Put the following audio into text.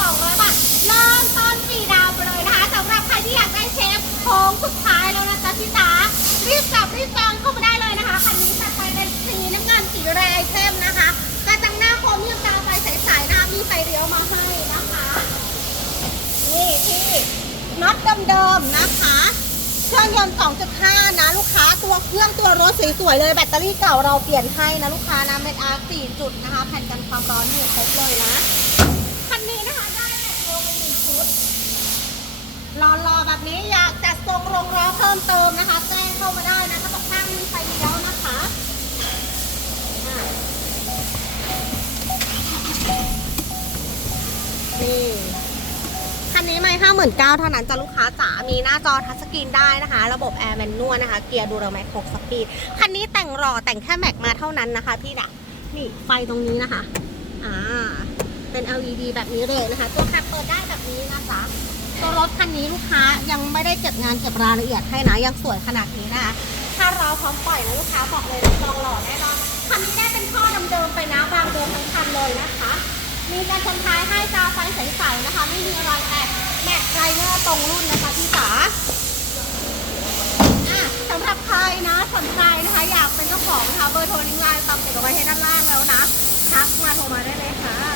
200 บาท เริ่มต้น4ดาวไปเลยนะคะสำหรับใครที่อยากได้เชฟโค้งสุดท้ายแล้วนะจ๊ะพี่จ๋ารีบจับรีบจองเข้ามาได้เลยนะคะคันนี้จัดไปเป็นสีน้ำเงินสีแรไอเทมนะคะกระจังหน้าโครเมียมดาวไฟใสๆนะคะมีไฟเลี้ยวมาให้นะคะ นี่ที่น็อตเดิมๆนะคะเครื่องยนต์ 2.5 นะลูกค้าตัวเครื่องตัวรถสวยๆเลยแบตเตอรี่เก่าเราเปลี่ยนให้นะลูกค้านะเม็ดอาร์4จุดนะคะ แผ่นกันความร้อนอยู่ครบเลยนะ นี้นะคะได้แบตโลไปหนึ่งชุดรอๆแบบนี้อยากจัดทรงรองล้อเพิ่มเติมนะคะ แจ้งเข้ามาได้นะถ้าต้องข้างมีไฟเลี้ยวนะคะนี่คันนี้ไม่ห้าหมื่นเก้าเท่านั้นจ้ะลูกค้าจ๋ามีหน้าจอทัชสกรีนได้นะคะ ระบบแอร์แมนนวลนะคะ เกียร์ดูราแม็ก6สปีด คันนี้แต่งรอแต่งแค่แม็กมาเท่านั้นนะคะ พี่นะนี่ไฟตรงนี้นะคะ อ่า เป็น LED แบบนี้เลยนะคะ ตัวแคปเปิดได้แบบนี้นะจ๊ะตัวรถคันนี้ลูกค้ายังไม่ได้เก็บงานเก็บรายละเอียดให้นะยังสวยขนาดนี้นะคะ ถ้าเราพร้อมปล่อยนะลูกค้าบอกเลยรับรองหล่อแน่นอนคันนี้ได้เป็นท่อเดิมๆไปนะวางเดิมทั้งคันเลยนะคะ มีการชนท้ายให้กาไฟใสๆนะคะ ไม่มีรอยแตกแม็กไรเนอร์ตรงรุ่นนะคะพี่จ๋าสำหรับใครนะสนใจนะคะ อยากเป็นเจ้าของนะคะเบอร์โทรนิ้งไลน์ตามติดเอาไว้ให้ด้านล่างแล้วนะทักมาโทรมาได้เลยค่ะ